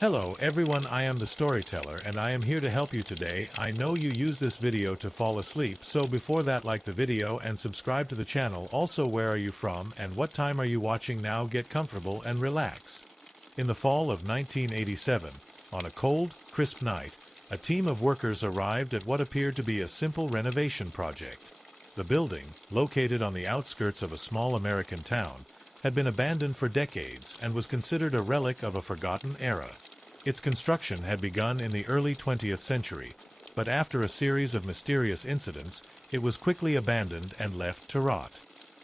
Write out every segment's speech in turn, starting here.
Hello everyone, I am the storyteller and I am here to help you today. I know you use this video to fall asleep, so before that, like the video and subscribe to the channel. Also, where are you from and what time are you watching now? Get comfortable and relax. In the fall of 1987, on a cold, crisp night, a team of workers arrived at what appeared to be a simple renovation project. The building, located on the outskirts of a small American town, had been abandoned for decades and was considered a relic of a forgotten era. Its construction had begun in the early 20th century, but after a series of mysterious incidents, it was quickly abandoned and left to rot.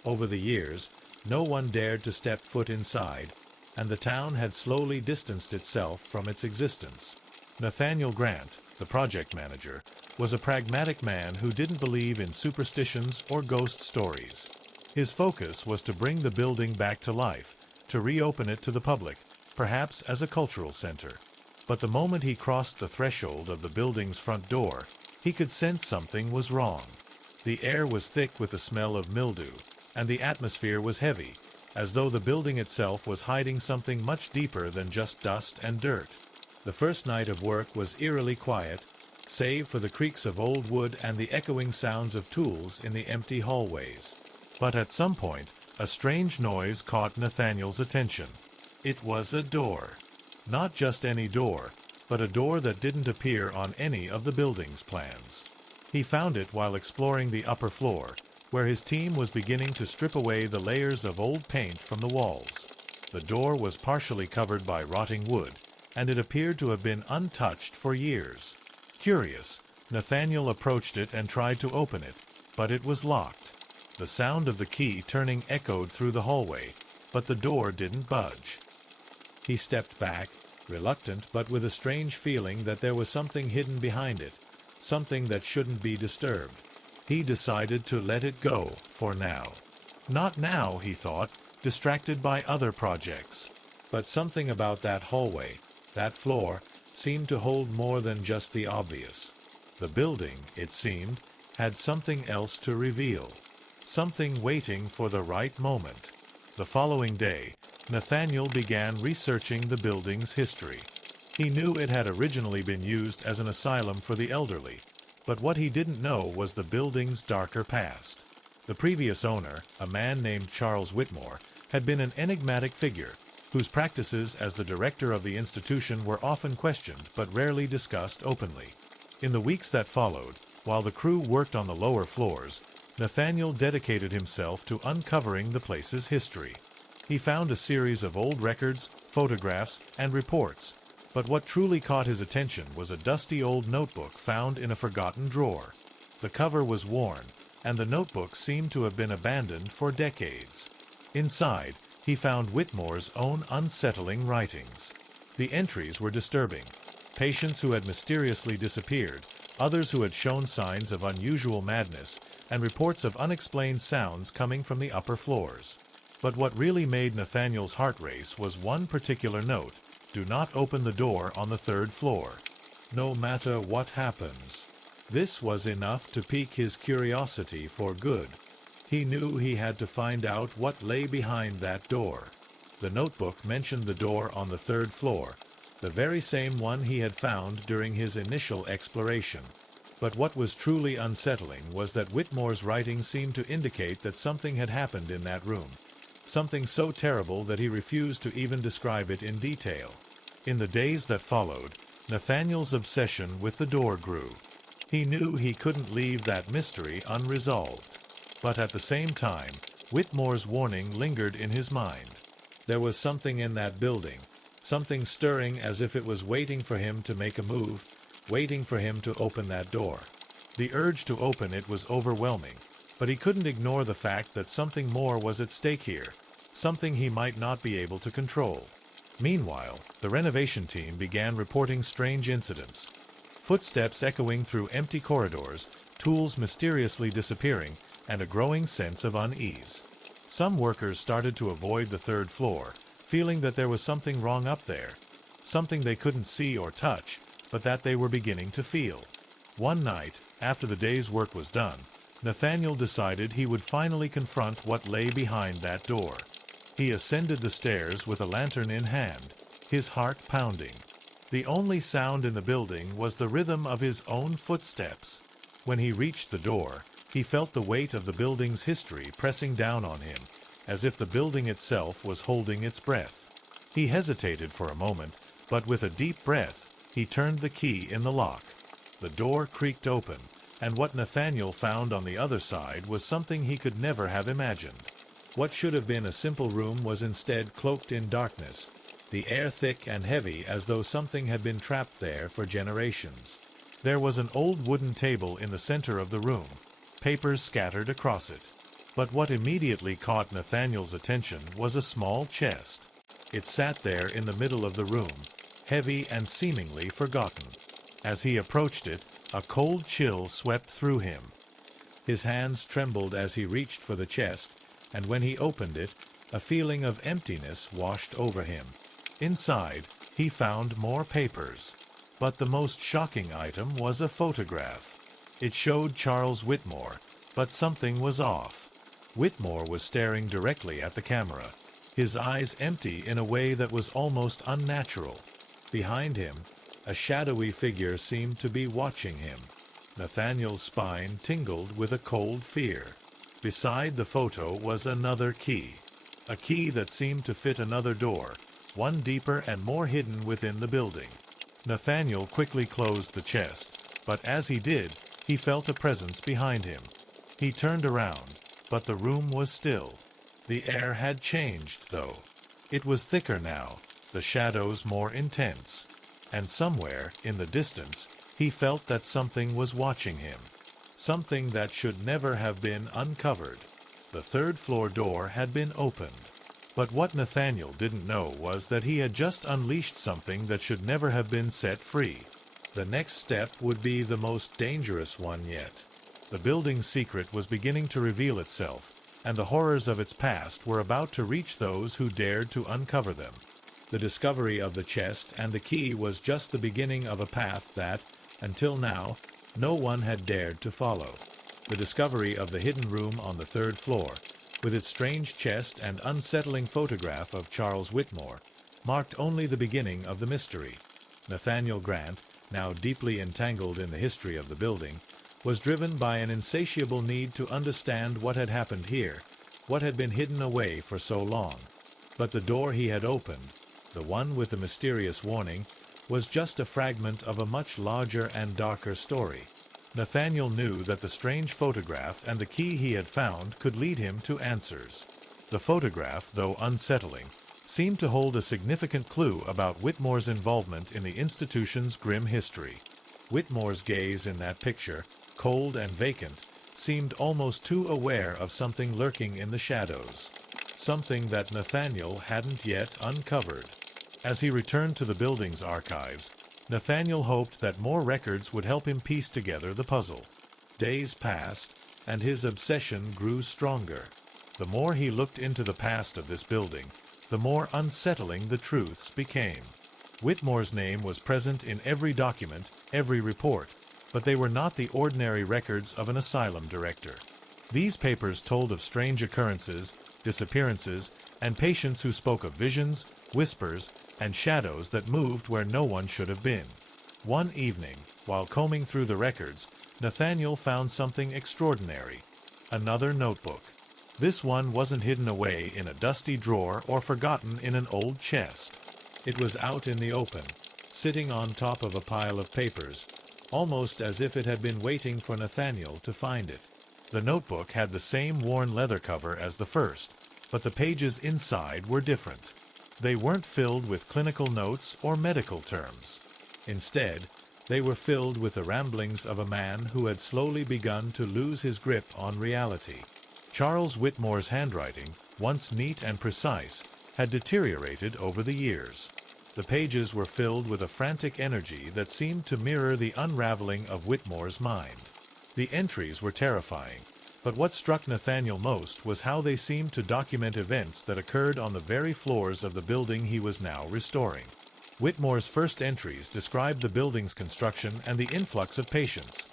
Over the years, no one dared to step foot inside, and the town had slowly distanced itself from its existence. Nathaniel Grant, the project manager, was a pragmatic man who didn't believe in superstitions or ghost stories. His focus was to bring the building back to life, to reopen it to the public, perhaps as a cultural center. But the moment he crossed the threshold of the building's front door, he could sense something was wrong. The air was thick with the smell of mildew, and the atmosphere was heavy, as though the building itself was hiding something much deeper than just dust and dirt. The first night of work was eerily quiet, save for the creaks of old wood and the echoing sounds of tools in the empty hallways. But at some point, a strange noise caught Nathaniel's attention. It was a door. Not just any door, but a door that didn't appear on any of the building's plans. He found it while exploring the upper floor, where his team was beginning to strip away the layers of old paint from the walls. The door was partially covered by rotting wood, and it appeared to have been untouched for years. Curious, Nathaniel approached it and tried to open it, but it was locked. The sound of the key turning echoed through the hallway, but the door didn't budge. He stepped back, reluctant but with a strange feeling that there was something hidden behind it, something that shouldn't be disturbed. He decided to let it go, for now. Not now, he thought, distracted by other projects. But something about that hallway, that floor, seemed to hold more than just the obvious. The building, it seemed, had something else to reveal. Something waiting for the right moment. The following day, Nathaniel began researching the building's history. He knew it had originally been used as an asylum for the elderly, but what he didn't know was the building's darker past. The previous owner, a man named Charles Whitmore, had been an enigmatic figure, whose practices as the director of the institution were often questioned but rarely discussed openly. In the weeks that followed, while the crew worked on the lower floors, Nathaniel dedicated himself to uncovering the place's history. He found a series of old records, photographs, and reports, but what truly caught his attention was a dusty old notebook found in a forgotten drawer. The cover was worn, and the notebook seemed to have been abandoned for decades. Inside, he found Whitmore's own unsettling writings. The entries were disturbing. Patients who had mysteriously disappeared, others who had shown signs of unusual madness, and reports of unexplained sounds coming from the upper floors. But what really made Nathaniel's heart race was one particular note: do not open the door on the third floor, no matter what happens. This was enough to pique his curiosity for good. He knew he had to find out what lay behind that door. The notebook mentioned the door on the third floor, the very same one he had found during his initial exploration. But what was truly unsettling was that Whitmore's writing seemed to indicate that something had happened in that room. Something so terrible that he refused to even describe it in detail. In the days that followed, Nathaniel's obsession with the door grew. He knew he couldn't leave that mystery unresolved. But at the same time, Whitmore's warning lingered in his mind. There was something in that building, something stirring as if it was waiting for him to make a move, waiting for him to open that door. The urge to open it was overwhelming, but he couldn't ignore the fact that something more was at stake here, something he might not be able to control. Meanwhile, the renovation team began reporting strange incidents. Footsteps echoing through empty corridors, tools mysteriously disappearing, and a growing sense of unease. Some workers started to avoid the third floor, feeling that there was something wrong up there, something they couldn't see or touch, but that they were beginning to feel. One night, after the day's work was done, Nathaniel decided he would finally confront what lay behind that door. He ascended the stairs with a lantern in hand, his heart pounding. The only sound in the building was the rhythm of his own footsteps. When he reached the door, he felt the weight of the building's history pressing down on him, as if the building itself was holding its breath. He hesitated for a moment, but with a deep breath, he turned the key in the lock. The door creaked open, and what Nathaniel found on the other side was something he could never have imagined. What should have been a simple room was instead cloaked in darkness, the air thick and heavy as though something had been trapped there for generations. There was an old wooden table in the center of the room, papers scattered across it. But what immediately caught Nathaniel's attention was a small chest. It sat there in the middle of the room, heavy and seemingly forgotten. As he approached it, a cold chill swept through him. His hands trembled as he reached for the chest, and when he opened it, a feeling of emptiness washed over him. Inside, he found more papers. But the most shocking item was a photograph. It showed Charles Whitmore, but something was off. Whitmore was staring directly at the camera, his eyes empty in a way that was almost unnatural. Behind him, a shadowy figure seemed to be watching him. Nathaniel's spine tingled with a cold fear. Beside the photo was another key, a key that seemed to fit another door, one deeper and more hidden within the building. Nathaniel quickly closed the chest, but as he did, he felt a presence behind him. He turned around, but the room was still. The air had changed, though. It was thicker now, the shadows more intense, and somewhere in the distance he felt that something was watching him, something that should never have been uncovered. The third-floor door had been opened. But what Nathaniel didn't know was that he had just unleashed something that should never have been set free. The next step would be the most dangerous one yet. The building's secret was beginning to reveal itself, and the horrors of its past were about to reach those who dared to uncover them. The discovery of the chest and the key was just the beginning of a path that, until now, no one had dared to follow. The discovery of the hidden room on the third floor, with its strange chest and unsettling photograph of Charles Whitmore, marked only the beginning of the mystery. Nathaniel Grant, now deeply entangled in the history of the building, was driven by an insatiable need to understand what had happened here, what had been hidden away for so long. But the door he had opened, the one with the mysterious warning, was just a fragment of a much larger and darker story. Nathaniel knew that the strange photograph and the key he had found could lead him to answers. The photograph, though unsettling, seemed to hold a significant clue about Whitmore's involvement in the institution's grim history. Whitmore's gaze in that picture, cold and vacant, seemed almost too aware of something lurking in the shadows, something that Nathaniel hadn't yet uncovered. As he returned to the building's archives, Nathaniel hoped that more records would help him piece together the puzzle. Days passed, and his obsession grew stronger. The more he looked into the past of this building, the more unsettling the truths became. Whitmore's name was present in every document, every report, but they were not the ordinary records of an asylum director. These papers told of strange occurrences, disappearances, and patients who spoke of visions, whispers, and shadows that moved where no one should have been. One evening, while combing through the records, Nathaniel found something extraordinary. Another notebook. This one wasn't hidden away in a dusty drawer or forgotten in an old chest. It was out in the open, sitting on top of a pile of papers, almost as if it had been waiting for Nathaniel to find it. The notebook had the same worn leather cover as the first, but the pages inside were different. They weren't filled with clinical notes or medical terms. Instead, they were filled with the ramblings of a man who had slowly begun to lose his grip on reality. Charles Whitmore's handwriting, once neat and precise, had deteriorated over the years. The pages were filled with a frantic energy that seemed to mirror the unraveling of Whitmore's mind. The entries were terrifying, but what struck Nathaniel most was how they seemed to document events that occurred on the very floors of the building he was now restoring. Whitmore's first entries described the building's construction and the influx of patients,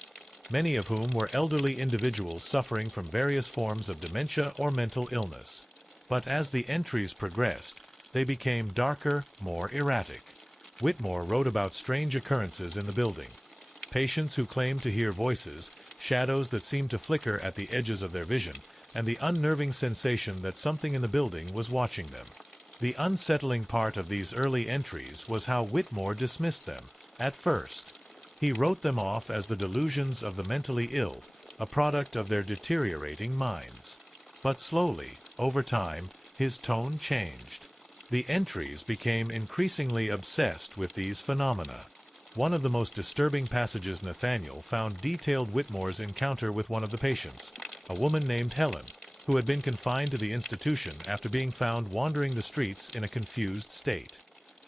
many of whom were elderly individuals suffering from various forms of dementia or mental illness. But as the entries progressed, they became darker, more erratic. Whitmore wrote about strange occurrences in the building. Patients who claimed to hear voices, shadows that seemed to flicker at the edges of their vision, and the unnerving sensation that something in the building was watching them. The unsettling part of these early entries was how Whitmore dismissed them. At first, he wrote them off as the delusions of the mentally ill, a product of their deteriorating minds. But slowly, over time, his tone changed. The entries became increasingly obsessed with these phenomena. One of the most disturbing passages Nathaniel found detailed Whitmore's encounter with one of the patients, a woman named Helen, who had been confined to the institution after being found wandering the streets in a confused state.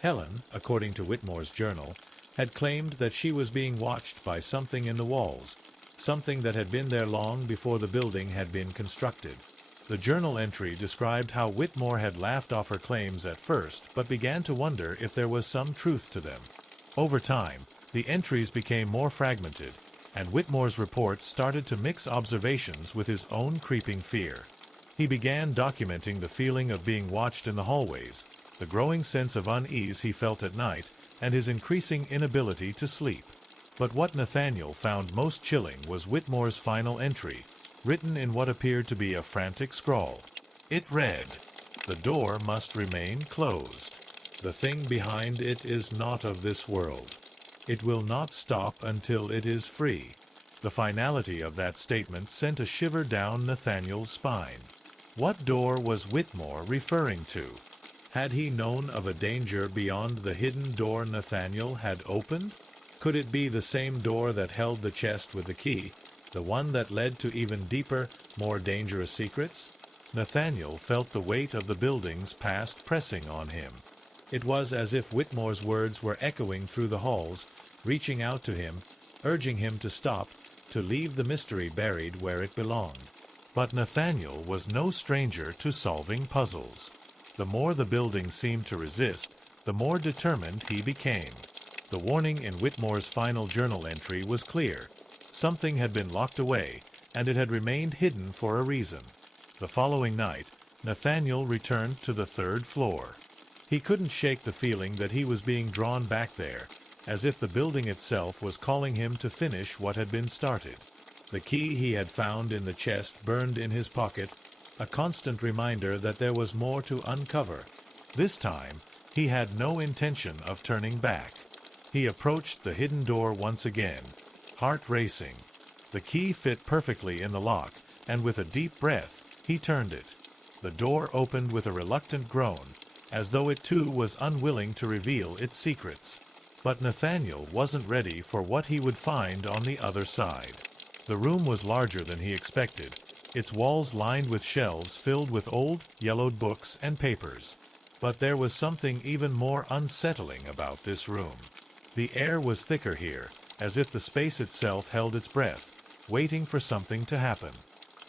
Helen, according to Whitmore's journal, had claimed that she was being watched by something in the walls, something that had been there long before the building had been constructed. The journal entry described how Whitmore had laughed off her claims at first, but began to wonder if there was some truth to them. Over time, the entries became more fragmented, and Whitmore's reports started to mix observations with his own creeping fear. He began documenting the feeling of being watched in the hallways, the growing sense of unease he felt at night, and his increasing inability to sleep. But what Nathaniel found most chilling was Whitmore's final entry, written in what appeared to be a frantic scrawl. It read, "The door must remain closed. The thing behind it is not of this world. It will not stop until it is free." The finality of that statement sent a shiver down Nathaniel's spine. What door was Whitmore referring to? Had he known of a danger beyond the hidden door Nathaniel had opened? Could it be the same door that held the chest with the key, the one that led to even deeper, more dangerous secrets? Nathaniel felt the weight of the building's past pressing on him. It was as if Whitmore's words were echoing through the halls, reaching out to him, urging him to stop, to leave the mystery buried where it belonged. But Nathaniel was no stranger to solving puzzles. The more the building seemed to resist, the more determined he became. The warning in Whitmore's final journal entry was clear. Something had been locked away, and it had remained hidden for a reason. The following night, Nathaniel returned to the third floor. He couldn't shake the feeling that he was being drawn back there, as if the building itself was calling him to finish what had been started. The key he had found in the chest burned in his pocket, a constant reminder that there was more to uncover. This time, he had no intention of turning back. He approached the hidden door once again, heart racing. The key fit perfectly in the lock, and with a deep breath, he turned it. The door opened with a reluctant groan, as though it too was unwilling to reveal its secrets. But Nathaniel wasn't ready for what he would find on the other side. The room was larger than he expected, its walls lined with shelves filled with old, yellowed books and papers. But there was something even more unsettling about this room. The air was thicker here, as if the space itself held its breath, waiting for something to happen.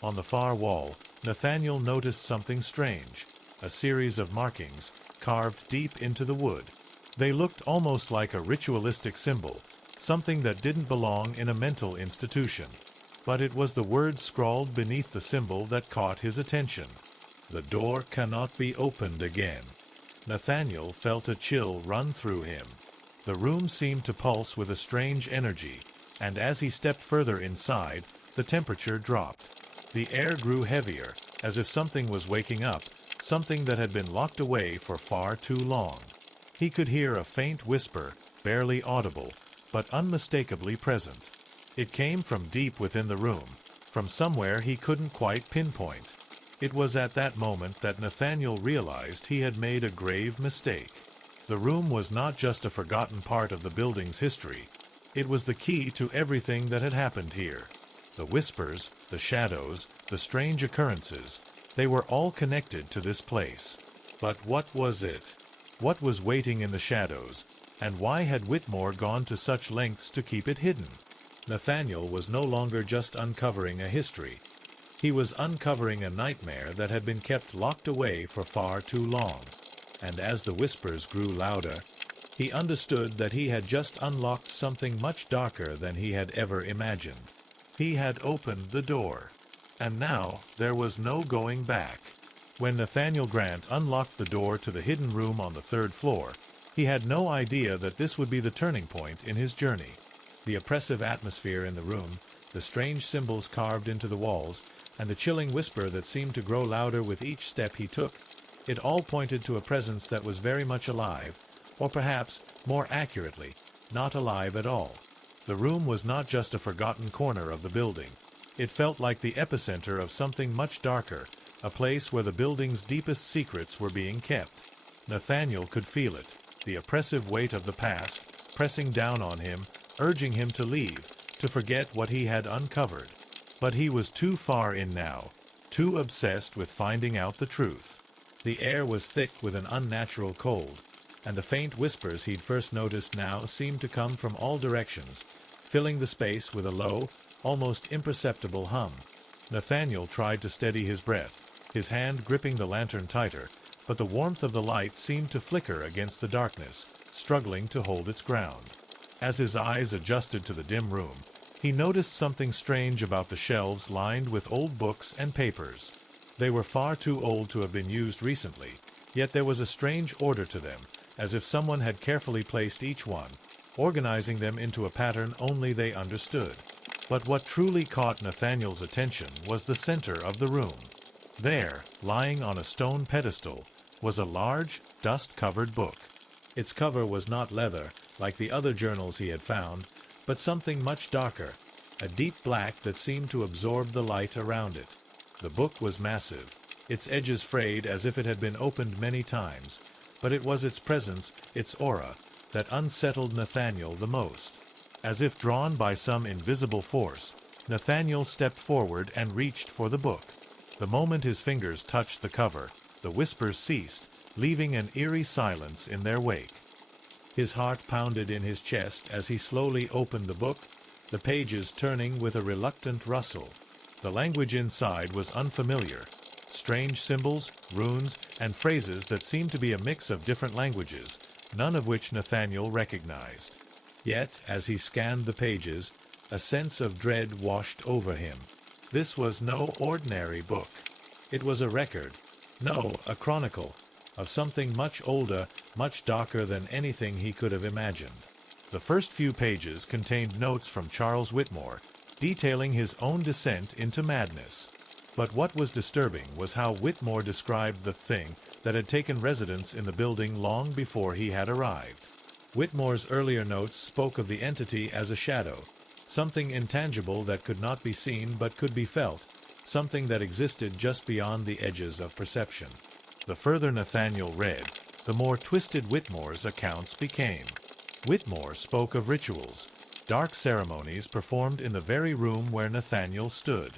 On the far wall, Nathaniel noticed something strange, a series of markings, carved deep into the wood. They looked almost like a ritualistic symbol, something that didn't belong in a mental institution. But it was the words scrawled beneath the symbol that caught his attention. "The door cannot be opened again." Nathaniel felt a chill run through him. The room seemed to pulse with a strange energy, and as he stepped further inside, the temperature dropped. The air grew heavier, as if something was waking up, something that had been locked away for far too long. He could hear a faint whisper, barely audible, but unmistakably present. It came from deep within the room, from somewhere he couldn't quite pinpoint. It was at that moment that Nathaniel realized he had made a grave mistake. The room was not just a forgotten part of the building's history. It was the key to everything that had happened here. The whispers, the shadows, the strange occurrences, they were all connected to this place. But what was it? What was waiting in the shadows, and why had Whitmore gone to such lengths to keep it hidden? Nathaniel was no longer just uncovering a history. He was uncovering a nightmare that had been kept locked away for far too long. And as the whispers grew louder, he understood that he had just unlocked something much darker than he had ever imagined. He had opened the door, and now there was no going back. When Nathaniel Grant unlocked the door to the hidden room on the third floor, He had no idea that this would be the turning point in his journey. The oppressive atmosphere in the room, the strange symbols carved into the walls, and the chilling whisper that seemed to grow louder with each step he took, it all pointed to a presence that was very much alive, or perhaps, more accurately, not alive at all. The room was not just a forgotten corner of the building. It felt like the epicenter of something much darker, a place where the building's deepest secrets were being kept. Nathaniel could feel it, the oppressive weight of the past, pressing down on him, urging him to leave, to forget what he had uncovered. But he was too far in now, too obsessed with finding out the truth. The air was thick with an unnatural cold, and the faint whispers he'd first noticed now seemed to come from all directions, filling the space with a low, almost imperceptible hum. Nathaniel tried to steady his breath, his hand gripping the lantern tighter, but the warmth of the light seemed to flicker against the darkness, struggling to hold its ground. As his eyes adjusted to the dim room, he noticed something strange about the shelves lined with old books and papers. They were far too old to have been used recently, yet there was a strange order to them, as if someone had carefully placed each one, organizing them into a pattern only they understood. But what truly caught Nathaniel's attention was the center of the room. There, lying on a stone pedestal, was a large, dust-covered book. Its cover was not leather, like the other journals he had found, but something much darker, a deep black that seemed to absorb the light around it. The book was massive, its edges frayed as if it had been opened many times, but it was its presence, its aura, that unsettled Nathaniel the most. As if drawn by some invisible force, Nathaniel stepped forward and reached for the book. The moment his fingers touched the cover, the whispers ceased, leaving an eerie silence in their wake. His heart pounded in his chest as he slowly opened the book, the pages turning with a reluctant rustle. The language inside was unfamiliar. Strange symbols, runes, and phrases that seemed to be a mix of different languages, none of which Nathaniel recognized. Yet, as he scanned the pages, a sense of dread washed over him. This was no ordinary book. It was a record, no, a chronicle, of something much older, much darker than anything he could have imagined. The first few pages contained notes from Charles Whitmore, detailing his own descent into madness. But what was disturbing was how Whitmore described the thing that had taken residence in the building long before he had arrived. Whitmore's earlier notes spoke of the entity as a shadow, something intangible that could not be seen but could be felt, something that existed just beyond the edges of perception. The further Nathaniel read, the more twisted Whitmore's accounts became. Whitmore spoke of rituals, dark ceremonies performed in the very room where Nathaniel stood.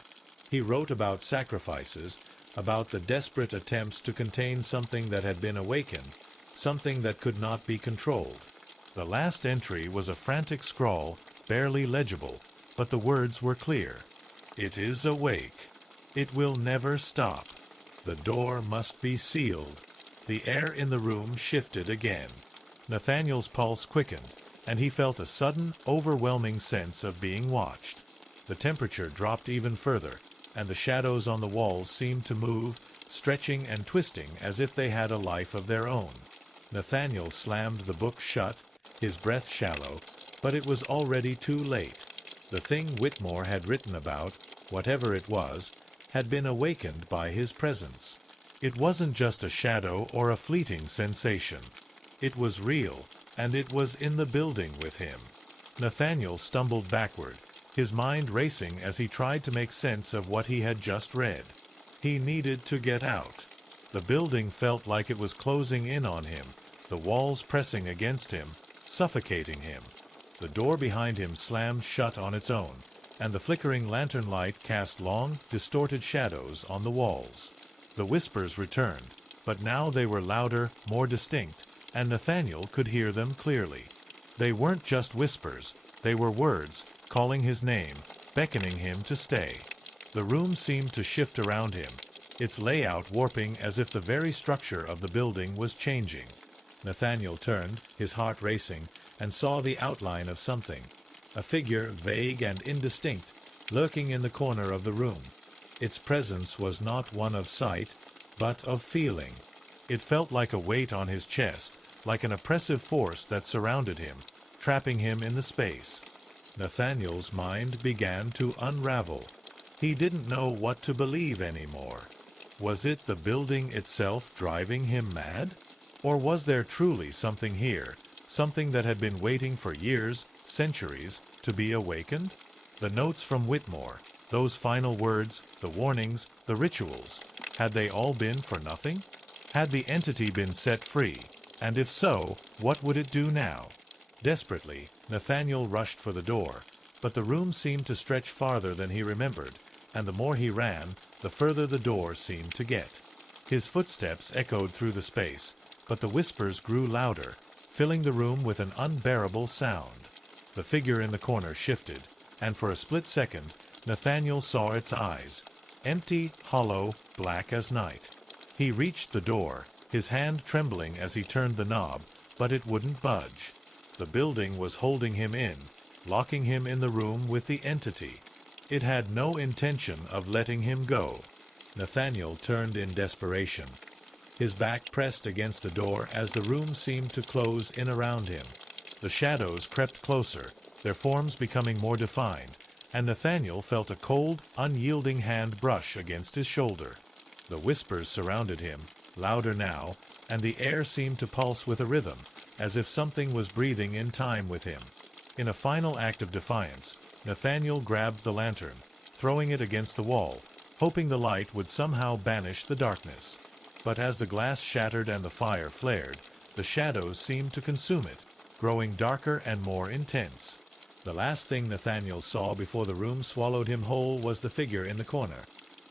He wrote about sacrifices, about the desperate attempts to contain something that had been awakened, something that could not be controlled. The last entry was a frantic scrawl, barely legible, but the words were clear. "It is awake. It will never stop. The door must be sealed." The air in the room shifted again. Nathaniel's pulse quickened, and he felt a sudden, overwhelming sense of being watched. The temperature dropped even further, and the shadows on the walls seemed to move, stretching and twisting as if they had a life of their own. Nathaniel slammed the book shut, his breath shallow, but it was already too late. The thing Whitmore had written about, whatever it was, had been awakened by his presence. It wasn't just a shadow or a fleeting sensation. It was real, and it was in the building with him. Nathaniel stumbled backward, his mind racing as he tried to make sense of what he had just read. He needed to get out. The building felt like it was closing in on him, the walls pressing against him, suffocating him. The door behind him slammed shut on its own, and the flickering lantern light cast long, distorted shadows on the walls. The whispers returned, but now they were louder, more distinct, and Nathaniel could hear them clearly. They weren't just whispers, they were words, calling his name, beckoning him to stay. The room seemed to shift around him, its layout warping as if the very structure of the building was changing. Nathaniel turned, his heart racing, and saw the outline of something, a figure vague and indistinct, lurking in the corner of the room. Its presence was not one of sight, but of feeling. It felt like a weight on his chest, like an oppressive force that surrounded him, trapping him in the space. Nathaniel's mind began to unravel. He didn't know what to believe anymore. Was it the building itself driving him mad? Or was there truly something here, something that had been waiting for years, centuries, to be awakened? The notes from Whitmore, those final words, the warnings, the rituals, had they all been for nothing? Had the entity been set free? And if so, what would it do now? Desperately, Nathaniel rushed for the door, but the room seemed to stretch farther than he remembered, and the more he ran, the further the door seemed to get. His footsteps echoed through the space, but the whispers grew louder, filling the room with an unbearable sound. The figure in the corner shifted, and for a split second, Nathaniel saw its eyes, empty, hollow, black as night. He reached the door, his hand trembling as he turned the knob, but it wouldn't budge. The building was holding him in, locking him in the room with the entity. It had no intention of letting him go. Nathaniel turned in desperation, his back pressed against the door as the room seemed to close in around him. The shadows crept closer, their forms becoming more defined, and Nathaniel felt a cold, unyielding hand brush against his shoulder. The whispers surrounded him, louder now, and the air seemed to pulse with a rhythm, as if something was breathing in time with him. In a final act of defiance, Nathaniel grabbed the lantern, throwing it against the wall, hoping the light would somehow banish the darkness. But as the glass shattered and the fire flared, the shadows seemed to consume it, growing darker and more intense. The last thing Nathaniel saw before the room swallowed him whole was the figure in the corner,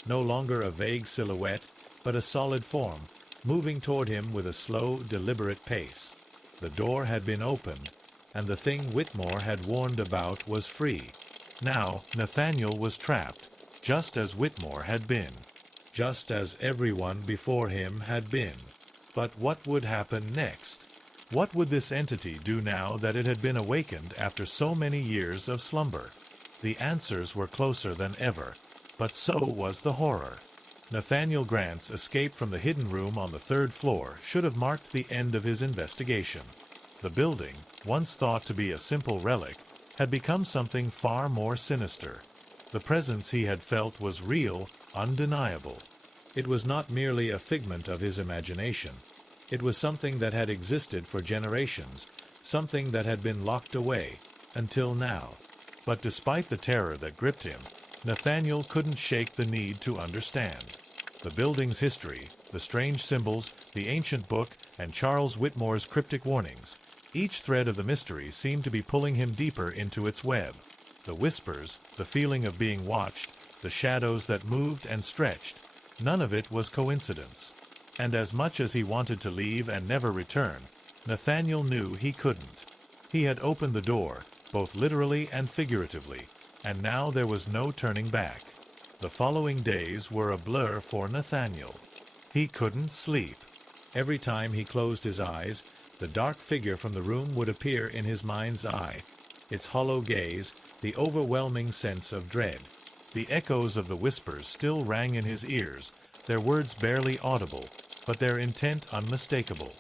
no longer a vague silhouette, but a solid form, moving toward him with a slow, deliberate pace. The door had been opened, and the thing Whitmore had warned about was free. Now Nathaniel was trapped, just as Whitmore had been, just as everyone before him had been. But what would happen next? What would this entity do now that it had been awakened after so many years of slumber? The answers were closer than ever, but so was the horror. Nathaniel Grant's escape from the hidden room on the third floor should have marked the end of his investigation. The building, once thought to be a simple relic, had become something far more sinister. The presence he had felt was real, undeniable. It was not merely a figment of his imagination. It was something that had existed for generations, something that had been locked away, until now. But despite the terror that gripped him, Nathaniel couldn't shake the need to understand. The building's history, the strange symbols, the ancient book, and Charles Whitmore's cryptic warnings, each thread of the mystery seemed to be pulling him deeper into its web. The whispers, the feeling of being watched, the shadows that moved and stretched, none of it was coincidence. And as much as he wanted to leave and never return, Nathaniel knew he couldn't. He had opened the door, both literally and figuratively, and now there was no turning back. The following days were a blur for Nathaniel. He couldn't sleep. Every time he closed his eyes, the dark figure from the room would appear in his mind's eye, its hollow gaze, the overwhelming sense of dread. The echoes of the whispers still rang in his ears, their words barely audible, but their intent unmistakable.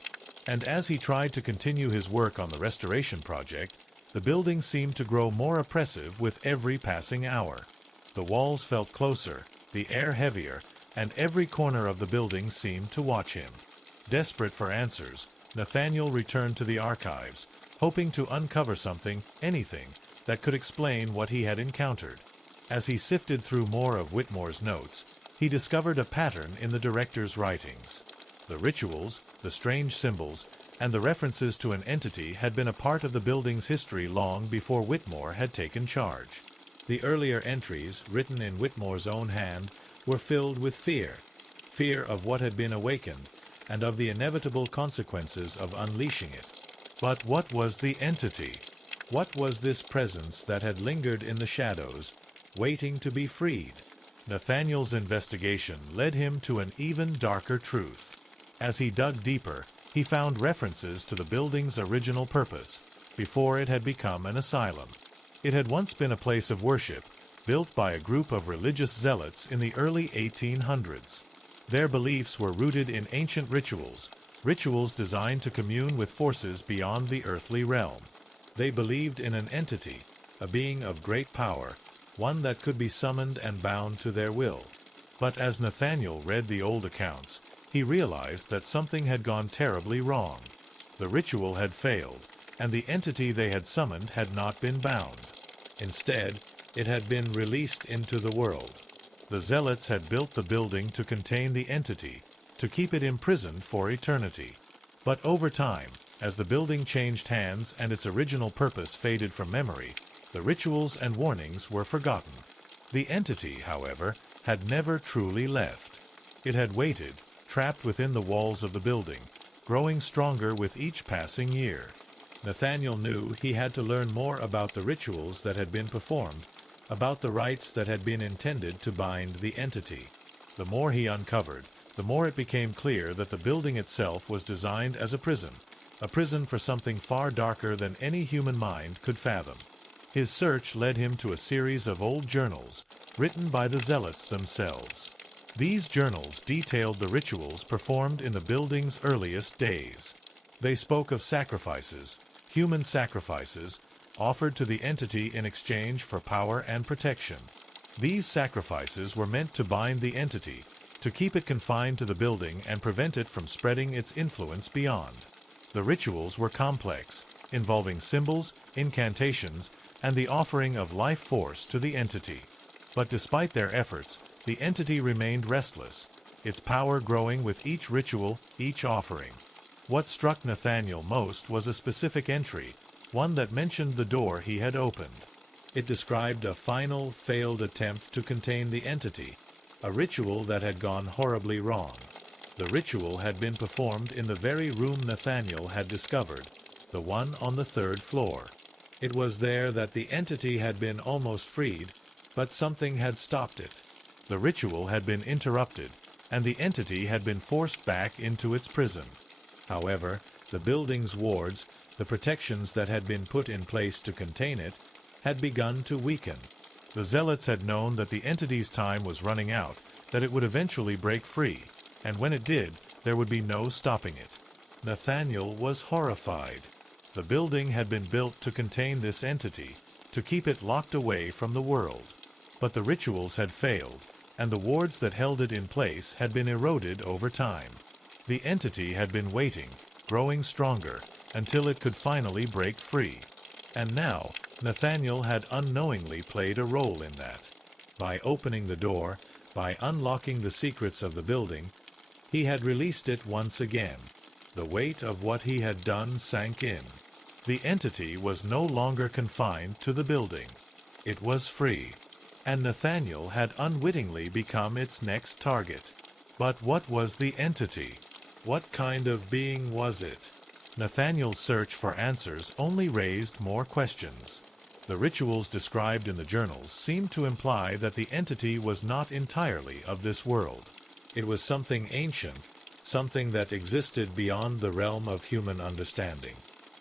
And as he tried to continue his work on the restoration project, the building seemed to grow more oppressive with every passing hour. The walls felt closer, the air heavier, and every corner of the building seemed to watch him. Desperate for answers, Nathaniel returned to the archives, hoping to uncover something, anything, that could explain what he had encountered. As he sifted through more of Whitmore's notes, he discovered a pattern in the director's writings. The rituals, the strange symbols, and the references to an entity had been a part of the building's history long before Whitmore had taken charge. The earlier entries, written in Whitmore's own hand, were filled with fear of what had been awakened, and of the inevitable consequences of unleashing it. But what was the entity? What was this presence that had lingered in the shadows, waiting to be freed? Nathaniel's investigation led him to an even darker truth. As he dug deeper, he found references to the building's original purpose, before it had become an asylum. It had once been a place of worship, built by a group of religious zealots in the early 1800s. Their beliefs were rooted in ancient rituals, rituals designed to commune with forces beyond the earthly realm. They believed in an entity, a being of great power, one that could be summoned and bound to their will. But as Nathaniel read the old accounts, he realized that something had gone terribly wrong. The ritual had failed, and the entity they had summoned had not been bound. Instead, it had been released into the world. The zealots had built the building to contain the entity, to keep it imprisoned for eternity. But over time, as the building changed hands and its original purpose faded from memory, the rituals and warnings were forgotten. The entity, however, had never truly left. It had waited, trapped within the walls of the building, growing stronger with each passing year. Nathaniel knew he had to learn more about the rituals that had been performed, about the rites that had been intended to bind the entity. The more he uncovered, the more it became clear that the building itself was designed as a prison for something far darker than any human mind could fathom. His search led him to a series of old journals, written by the zealots themselves. These journals detailed the rituals performed in the building's earliest days. They spoke of sacrifices, human sacrifices, offered to the entity in exchange for power and protection. These sacrifices were meant to bind the entity, to keep it confined to the building and prevent it from spreading its influence beyond. The rituals were complex, involving symbols, incantations, and the offering of life force to the entity. But despite their efforts, the entity remained restless, its power growing with each ritual, each offering. What struck Nathaniel most was a specific entry, one that mentioned the door he had opened. It described a final, failed attempt to contain the entity, a ritual that had gone horribly wrong. The ritual had been performed in the very room Nathaniel had discovered, the one on the 3rd floor. It was there that the entity had been almost freed, but something had stopped it. The ritual had been interrupted, and the entity had been forced back into its prison. However, the building's wards, the protections that had been put in place to contain it, had begun to weaken. The zealots had known that the entity's time was running out, that it would eventually break free, and when it did, there would be no stopping it. Nathaniel was horrified. The building had been built to contain this entity, to keep it locked away from the world. But the rituals had failed, and the wards that held it in place had been eroded over time. The entity had been waiting, growing stronger, until it could finally break free. And now, Nathaniel had unknowingly played a role in that. By opening the door, by unlocking the secrets of the building, he had released it once again. The weight of what he had done sank in. The entity was no longer confined to the building. It was free, and Nathaniel had unwittingly become its next target. But what was the entity? What kind of being was it? Nathaniel's search for answers only raised more questions. The rituals described in the journals seemed to imply that the entity was not entirely of this world. It was something ancient, something that existed beyond the realm of human understanding.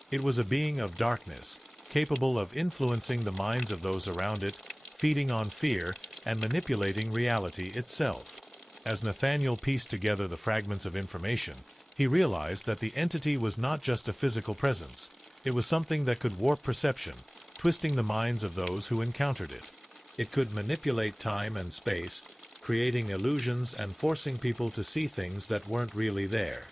It was a being of darkness, capable of influencing the minds of those around it, feeding on fear, and manipulating reality itself. As Nathaniel pieced together the fragments of information, he realized that the entity was not just a physical presence. It was something that could warp perception, twisting the minds of those who encountered it. It could manipulate time and space, creating illusions and forcing people to see things that weren't really there.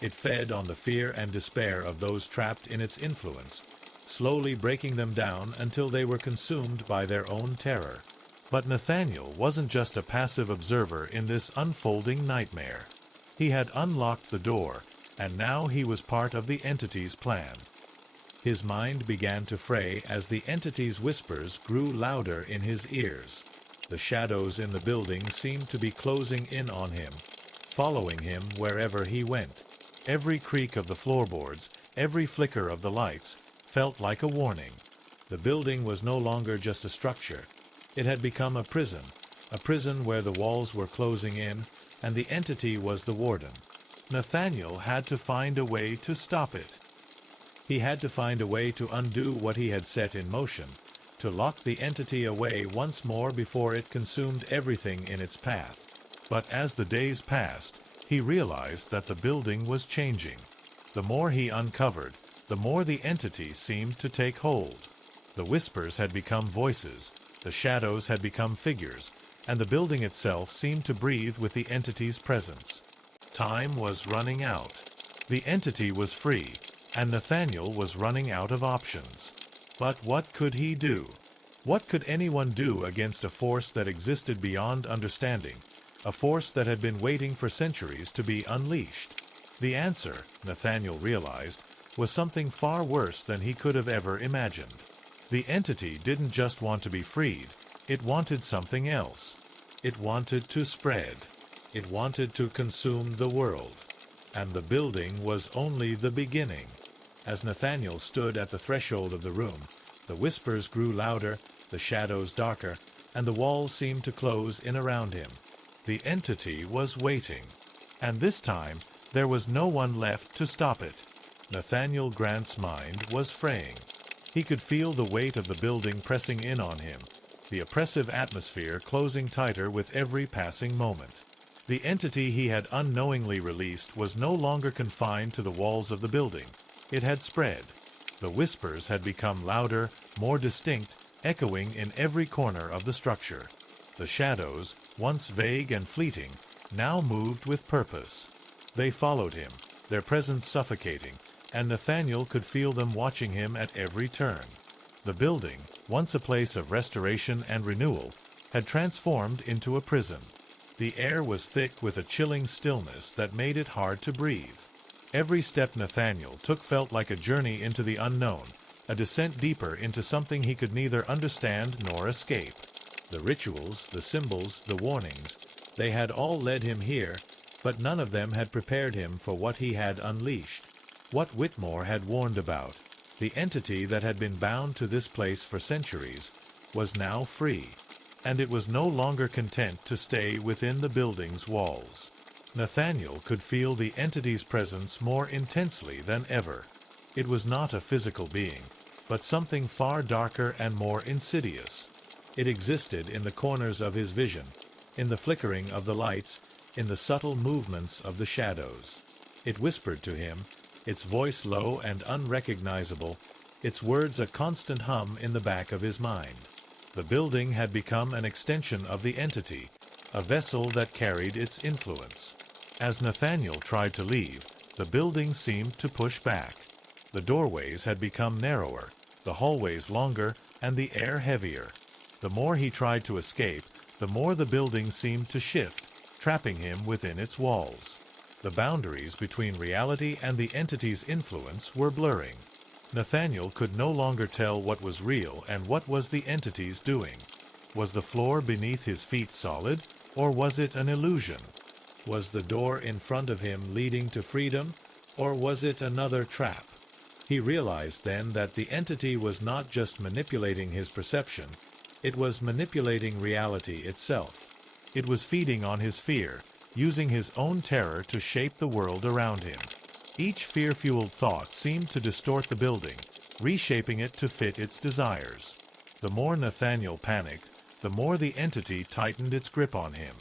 It fed on the fear and despair of those trapped in its influence, slowly breaking them down until they were consumed by their own terror. But Nathaniel wasn't just a passive observer in this unfolding nightmare. He had unlocked the door, and now he was part of the entity's plan. His mind began to fray as the entity's whispers grew louder in his ears. The shadows in the building seemed to be closing in on him, following him wherever he went. Every creak of the floorboards, every flicker of the lights, felt like a warning. The building was no longer just a structure. It had become a prison where the walls were closing in, and the entity was the warden. Nathaniel had to find a way to stop it. He had to find a way to undo what he had set in motion, to lock the entity away once more before it consumed everything in its path. But as the days passed, He realized that the building was changing. The more he uncovered, the more the entity seemed to take hold. The whispers had become voices, the shadows had become figures, and the building itself seemed to breathe with the entity's presence. Time was running out. The entity was free, and Nathaniel was running out of options. But what could he do? What could anyone do against a force that existed beyond understanding, a force that had been waiting for centuries to be unleashed? The answer, Nathaniel realized, was something far worse than he could have ever imagined. The entity didn't just want to be freed, it wanted something else. It wanted to spread. It wanted to consume the world. And the building was only the beginning. As Nathaniel stood at the threshold of the room, the whispers grew louder, the shadows darker, and the walls seemed to close in around him. The entity was waiting. And this time, there was no one left to stop it. Nathaniel Grant's mind was fraying. He could feel the weight of the building pressing in on him, the oppressive atmosphere closing tighter with every passing moment. The entity he had unknowingly released was no longer confined to the walls of the building. It had spread. The whispers had become louder, more distinct, echoing in every corner of the structure. The shadows, once vague and fleeting, now moved with purpose. They followed him, their presence suffocating, and Nathaniel could feel them watching him at every turn. The building, once a place of restoration and renewal, had transformed into a prison. The air was thick with a chilling stillness that made it hard to breathe. Every step Nathaniel took felt like a journey into the unknown, a descent deeper into something he could neither understand nor escape. The rituals, the symbols, the warnings, they had all led him here, but none of them had prepared him for what he had unleashed. What Whitmore had warned about, the entity that had been bound to this place for centuries, was now free, and it was no longer content to stay within the building's walls. Nathaniel could feel the entity's presence more intensely than ever. It was not a physical being, but something far darker and more insidious. It existed in the corners of his vision, in the flickering of the lights, in the subtle movements of the shadows. It whispered to him, its voice low and unrecognizable, its words a constant hum in the back of his mind. The building had become an extension of the entity, a vessel that carried its influence. As Nathaniel tried to leave, the building seemed to push back. The doorways had become narrower, the hallways longer, and the air heavier. The more he tried to escape, the more the building seemed to shift, trapping him within its walls. The boundaries between reality and the entity's influence were blurring. Nathaniel could no longer tell what was real and what was the entity's doing. Was the floor beneath his feet solid, or was it an illusion? Was the door in front of him leading to freedom, or was it another trap? He realized then that the entity was not just manipulating his perception, it was manipulating reality itself. It was feeding on his fear, using his own terror to shape the world around him. Each fear-fueled thought seemed to distort the building, reshaping it to fit its desires. The more Nathaniel panicked, the more the entity tightened its grip on him.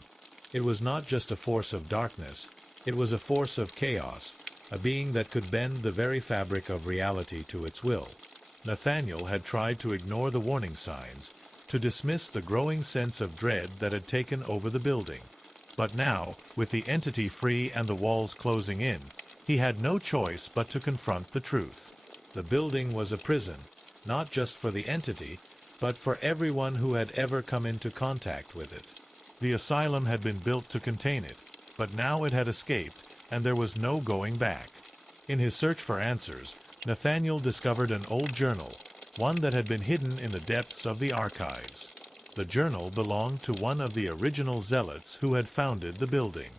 It was not just a force of darkness, it was a force of chaos, a being that could bend the very fabric of reality to its will. Nathaniel had tried to ignore the warning signs, to dismiss the growing sense of dread that had taken over the building. But now, with the entity free and the walls closing in, he had no choice but to confront the truth. The building was a prison, not just for the entity, but for everyone who had ever come into contact with it. The asylum had been built to contain it, but now it had escaped, and there was no going back. In his search for answers, Nathaniel discovered an old journal, one that had been hidden in the depths of the archives. The journal belonged to one of the original zealots who had founded the building.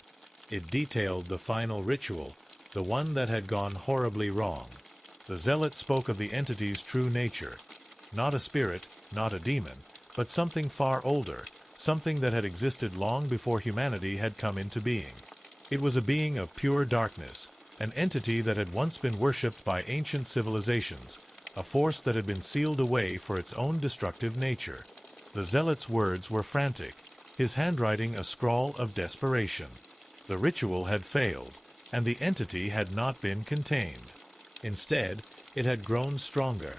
It detailed the final ritual, the one that had gone horribly wrong. The zealot spoke of the entity's true nature, not a spirit, not a demon, but something far older, something that had existed long before humanity had come into being. It was a being of pure darkness, an entity that had once been worshipped by ancient civilizations, a force that had been sealed away for its own destructive nature. The zealot's words were frantic, his handwriting a scrawl of desperation. The ritual had failed, and the entity had not been contained. Instead, it had grown stronger,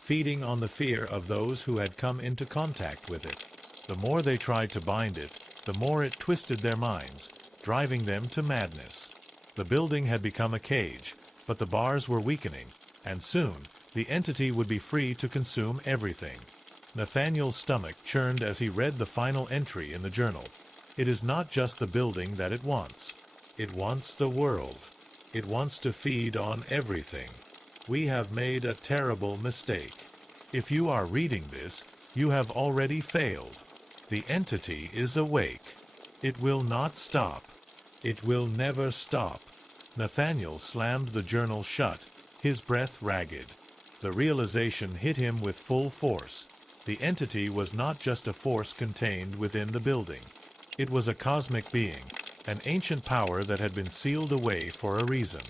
feeding on the fear of those who had come into contact with it. The more they tried to bind it, the more it twisted their minds, driving them to madness. The building had become a cage, but the bars were weakening, and soon the entity would be free to consume everything. Nathaniel's stomach churned as he read the final entry in the journal. It is not just the building that it wants. It wants the world. It wants to feed on everything. We have made a terrible mistake. If you are reading this, you have already failed. The entity is awake. It will not stop. It will never stop. Nathaniel slammed the journal shut, his breath ragged. The realization hit him with full force. The entity was not just a force contained within the building. It was a cosmic being, an ancient power that had been sealed away for a reason.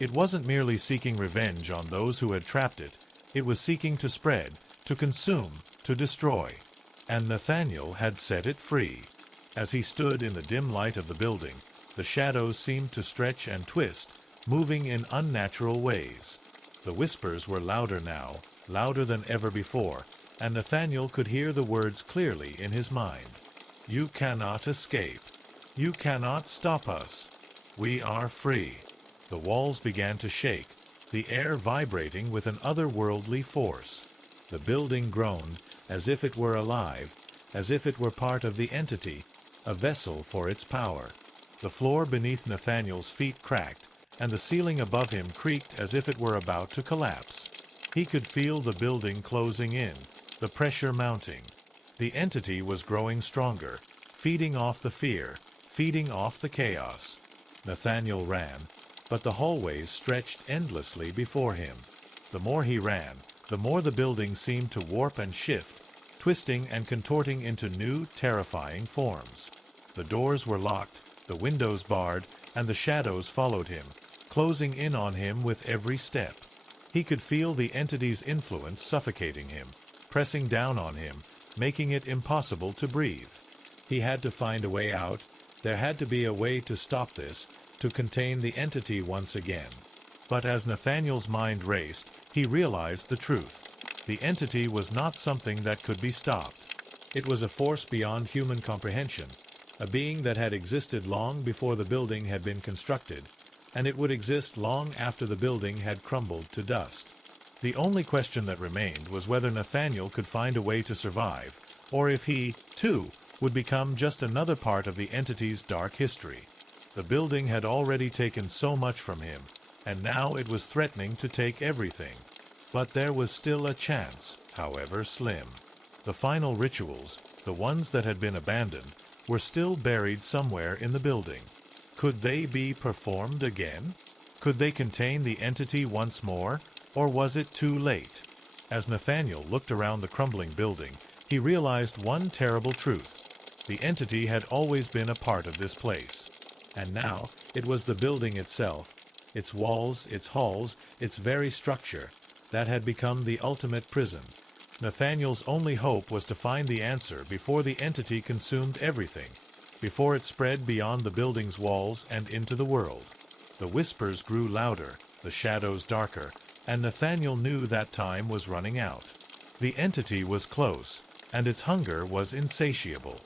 It wasn't merely seeking revenge on those who had trapped it. It was seeking to spread, to consume, to destroy. And Nathaniel had set it free. As he stood in the dim light of the building, the shadows seemed to stretch and twist, moving in unnatural ways. The whispers were louder now, louder than ever before, and Nathaniel could hear the words clearly in his mind. You cannot escape. You cannot stop us. We are free. The walls began to shake, the air vibrating with an otherworldly force. The building groaned, as if it were alive, as if it were part of the entity, a vessel for its power. The floor beneath Nathaniel's feet cracked, and the ceiling above him creaked as if it were about to collapse. He could feel the building closing in, the pressure mounting. The entity was growing stronger, feeding off the fear, feeding off the chaos. Nathaniel ran, but the hallways stretched endlessly before him. The more he ran, the more the building seemed to warp and shift, twisting and contorting into new, terrifying forms. The doors were locked, the windows barred, and the shadows followed him, closing in on him with every step. He could feel the entity's influence suffocating him, pressing down on him, making it impossible to breathe. He had to find a way out. There had to be a way to stop this, to contain the entity once again. But as Nathaniel's mind raced, he realized the truth. The entity was not something that could be stopped. It was a force beyond human comprehension, a being that had existed long before the building had been constructed, and it would exist long after the building had crumbled to dust. The only question that remained was whether Nathaniel could find a way to survive, or if he, too, would become just another part of the entity's dark history. The building had already taken so much from him, and now it was threatening to take everything. But there was still a chance, however slim. The final rituals, the ones that had been abandoned, were still buried somewhere in the building. Could they be performed again? Could they contain the entity once more, or was it too late? As Nathaniel looked around the crumbling building, he realized one terrible truth. The entity had always been a part of this place. And now it was the building itself, its walls, its halls, its very structure, that had become the ultimate prison. Nathaniel's only hope was to find the answer before the entity consumed everything, before it spread beyond the building's walls and into the world. The whispers grew louder, the shadows darker, and Nathaniel knew that time was running out. The entity was close, and its hunger was insatiable.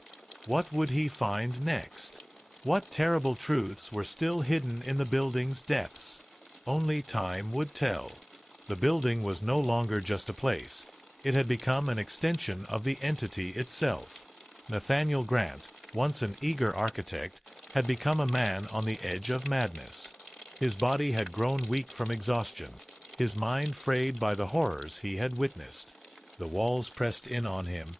What would he find next? What terrible truths were still hidden in the building's depths? Only time would tell. The building was no longer just a place. It had become an extension of the entity itself. Nathaniel Grant, once an eager architect, had become a man on the edge of madness. His body had grown weak from exhaustion, his mind frayed by the horrors he had witnessed. The walls pressed in on him,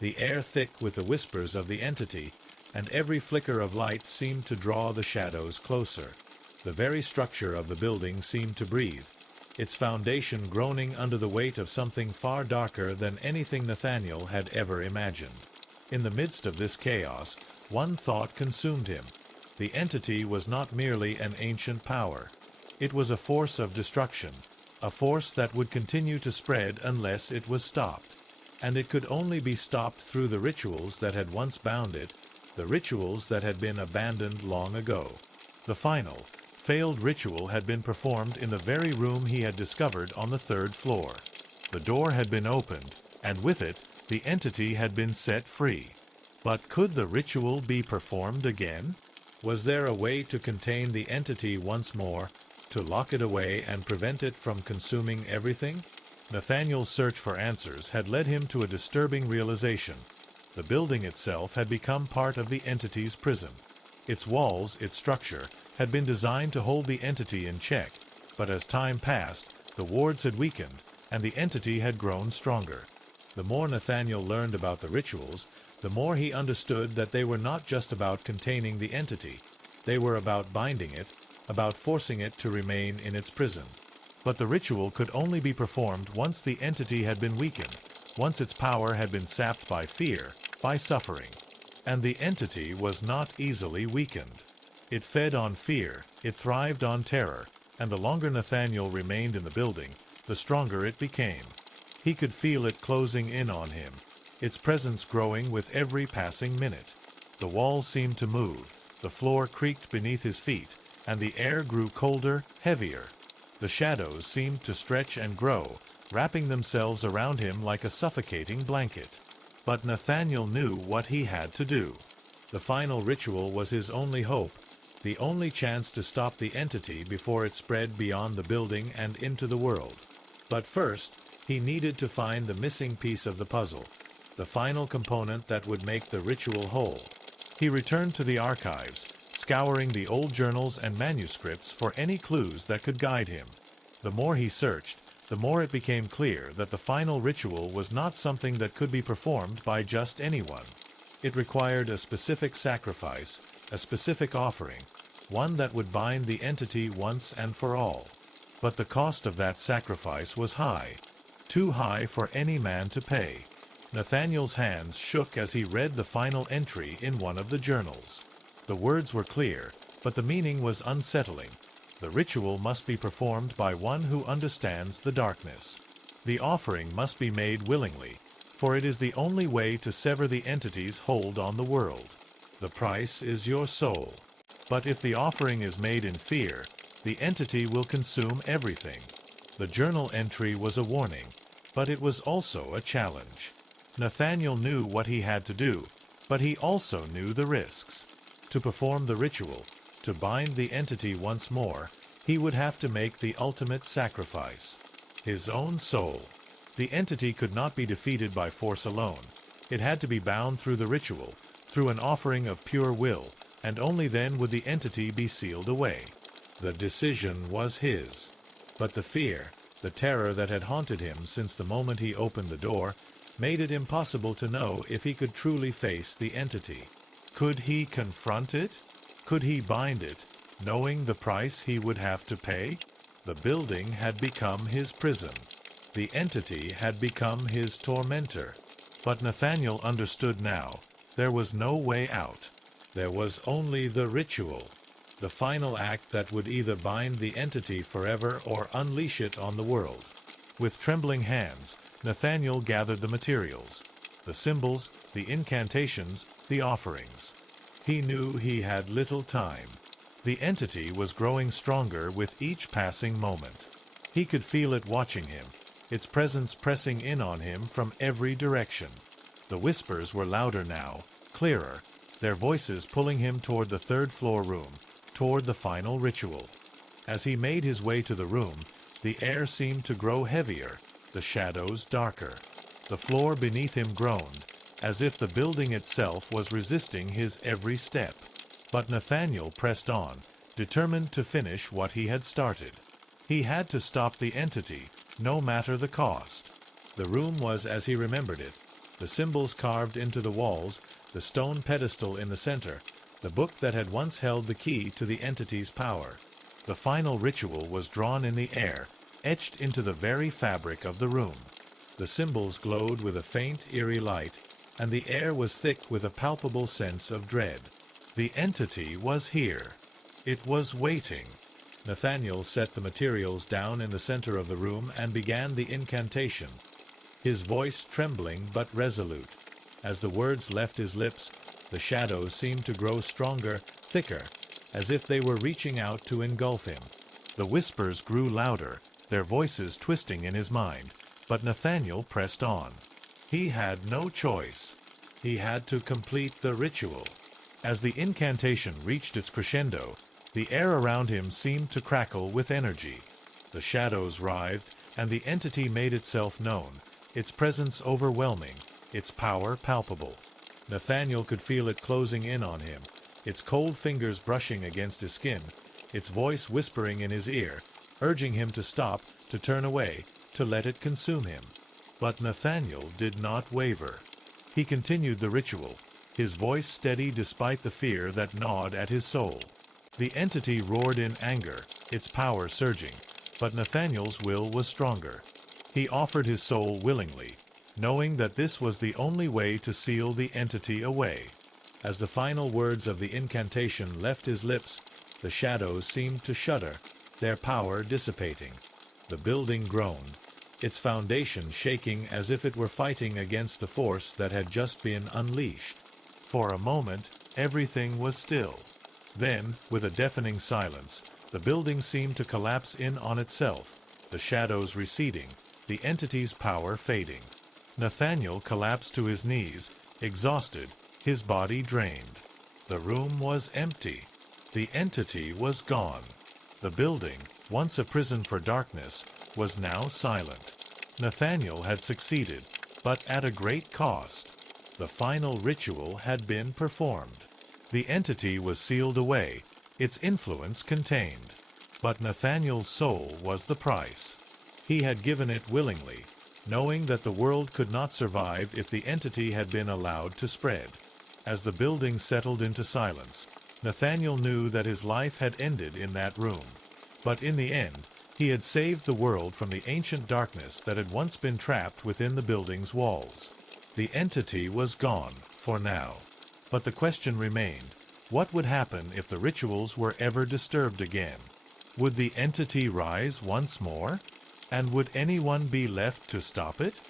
the air thick with the whispers of the entity, and every flicker of light seemed to draw the shadows closer. The very structure of the building seemed to breathe, its foundation groaning under the weight of something far darker than anything Nathaniel had ever imagined. In the midst of this chaos, one thought consumed him. The entity was not merely an ancient power. It was a force of destruction, a force that would continue to spread unless it was stopped. And it could only be stopped through the rituals that had once bound it, the rituals that had been abandoned long ago. The final, failed ritual had been performed in the very room he had discovered on the 3rd floor. The door had been opened, and with it, the entity had been set free. But could the ritual be performed again? Was there a way to contain the entity once more, to lock it away and prevent it from consuming everything? Nathaniel's search for answers had led him to a disturbing realization. The building itself had become part of the entity's prison. Its walls, its structure, had been designed to hold the entity in check, but as time passed, the wards had weakened, and the entity had grown stronger. The more Nathaniel learned about the rituals, the more he understood that they were not just about containing the entity. They were about binding it, about forcing it to remain in its prison. But the ritual could only be performed once the entity had been weakened, once its power had been sapped by fear, by suffering. And the entity was not easily weakened. It fed on fear, it thrived on terror, and the longer Nathaniel remained in the building, the stronger it became. He could feel it closing in on him, its presence growing with every passing minute. The walls seemed to move, the floor creaked beneath his feet, and the air grew colder, heavier. The shadows seemed to stretch and grow, wrapping themselves around him like a suffocating blanket. But Nathaniel knew what he had to do. The final ritual was his only hope, the only chance to stop the entity before it spread beyond the building and into the world. But first, he needed to find the missing piece of the puzzle, the final component that would make the ritual whole. He returned to the archives, scouring the old journals and manuscripts for any clues that could guide him. The more he searched, the more it became clear that the final ritual was not something that could be performed by just anyone. It required a specific sacrifice, a specific offering, one that would bind the entity once and for all. But the cost of that sacrifice was high, too high for any man to pay. Nathaniel's hands shook as he read the final entry in one of the journals. The words were clear, but the meaning was unsettling. The ritual must be performed by one who understands the darkness. The offering must be made willingly, for it is the only way to sever the entity's hold on the world. The price is your soul. But if the offering is made in fear, the entity will consume everything. The journal entry was a warning, but it was also a challenge. Nathaniel knew what he had to do, but he also knew the risks. To perform the ritual, to bind the entity once more, he would have to make the ultimate sacrifice. His own soul. The entity could not be defeated by force alone. It had to be bound through the ritual, through an offering of pure will, and only then would the entity be sealed away. The decision was his. But the fear, the terror that had haunted him since the moment he opened the door, made it impossible to know if he could truly face the entity. Could he confront it? Could he bind it, knowing the price he would have to pay? The building had become his prison. The entity had become his tormentor. But Nathaniel understood now. There was no way out. There was only the ritual, the final act that would either bind the entity forever or unleash it on the world. With trembling hands, Nathaniel gathered the materials, the symbols, the incantations, the offerings. He knew he had little time. The entity was growing stronger with each passing moment. He could feel it watching him, its presence pressing in on him from every direction. The whispers were louder now, clearer, their voices pulling him toward the 3rd floor room, toward the final ritual. As he made his way to the room, the air seemed to grow heavier, the shadows darker. The floor beneath him groaned, as if the building itself was resisting his every step. But Nathaniel pressed on, determined to finish what he had started. He had to stop the entity, no matter the cost. The room was as he remembered it, the symbols carved into the walls, the stone pedestal in the center, the book that had once held the key to the entity's power. The final ritual was drawn in the air, etched into the very fabric of the room. The symbols glowed with a faint, eerie light, and the air was thick with a palpable sense of dread. The entity was here. It was waiting. Nathaniel set the materials down in the center of the room and began the incantation, his voice trembling but resolute. As the words left his lips, the shadows seemed to grow stronger, thicker, as if they were reaching out to engulf him. The whispers grew louder, their voices twisting in his mind, but Nathaniel pressed on. He had no choice. He had to complete the ritual. As the incantation reached its crescendo, the air around him seemed to crackle with energy. The shadows writhed, and the entity made itself known, its presence overwhelming, its power palpable. Nathaniel could feel it closing in on him, its cold fingers brushing against his skin, its voice whispering in his ear, urging him to stop, to turn away, to let it consume him. But Nathaniel did not waver. He continued the ritual, his voice steady despite the fear that gnawed at his soul. The entity roared in anger, its power surging, but Nathaniel's will was stronger. He offered his soul willingly, knowing that this was the only way to seal the entity away. As the final words of the incantation left his lips, the shadows seemed to shudder, their power dissipating. The building groaned, its foundation shaking as if it were fighting against the force that had just been unleashed. For a moment, everything was still. Then, with a deafening silence, the building seemed to collapse in on itself, the shadows receding, the entity's power fading. Nathaniel collapsed to his knees, exhausted, his body drained. The room was empty. The entity was gone. The building, once a prison for darkness, was now silent. Nathaniel had succeeded, but at a great cost. The final ritual had been performed. The entity was sealed away, its influence contained. But Nathaniel's soul was the price. He had given it willingly, knowing that the world could not survive if the entity had been allowed to spread. As the building settled into silence, Nathaniel knew that his life had ended in that room. But in the end, he had saved the world from the ancient darkness that had once been trapped within the building's walls. The entity was gone, for now. But the question remained, what would happen if the rituals were ever disturbed again? Would the entity rise once more? And would anyone be left to stop it?